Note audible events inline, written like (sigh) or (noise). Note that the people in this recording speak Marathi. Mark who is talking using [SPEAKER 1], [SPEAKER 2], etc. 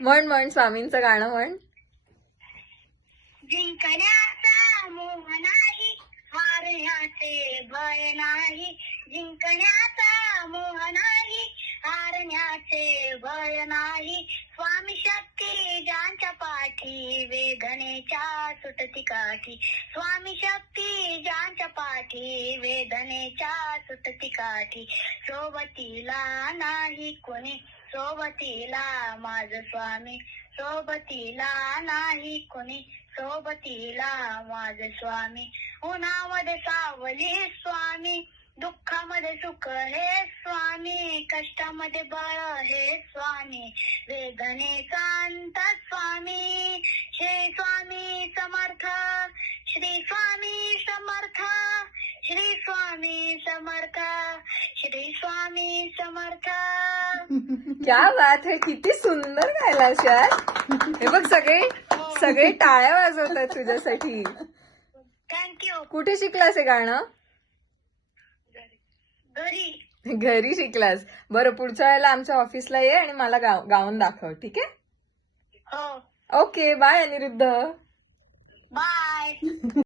[SPEAKER 1] म्हण म्हण स्वामींचं गाणं म्हण.
[SPEAKER 2] जिंकण्याचा मोह नाही हारण्याचे भय नाही. जिंकण्याचा मोह नाही हारण्याचे भय नाही. स्वामी शक्ती ज्यांच्या पाठी वेदनेच्या सुटती काठी. स्वामी शक्ती ज्यांच्या पाठी वेदनेच्या सुटती काठी सोबतीला नाही कोणी. सोबतीला माझ स्वामी. सोबतीला नाही कोणी. सोबतीला माझ स्वामी. उन्हामध्ये सावली स्वामी. दुःखामध्ये सुख हे स्वामी. कष्टामध्ये बळ हे स्वामी. वेदनेचा अंत स्वामी. श्री स्वामी स्वामी समर्थ. श्री स्वामी समर्थ. (laughs)
[SPEAKER 1] क्या बात आहे किती सुंदर गायलास यार. हे बघ सगळे सगळे टाळ्या वाजवतात तुझ्यासाठी.
[SPEAKER 2] थँक्यू
[SPEAKER 1] कुठे शिकलास हे गाणं?
[SPEAKER 2] घरी.
[SPEAKER 1] घरी शिकलास. बरं पुढच्या वेळेला आमच्या ऑफिसला ये आणि मला गाव गाऊन दाखव ठीक आहे?
[SPEAKER 2] हो.
[SPEAKER 1] Okay bye Aniruddha.
[SPEAKER 2] बाय (laughs)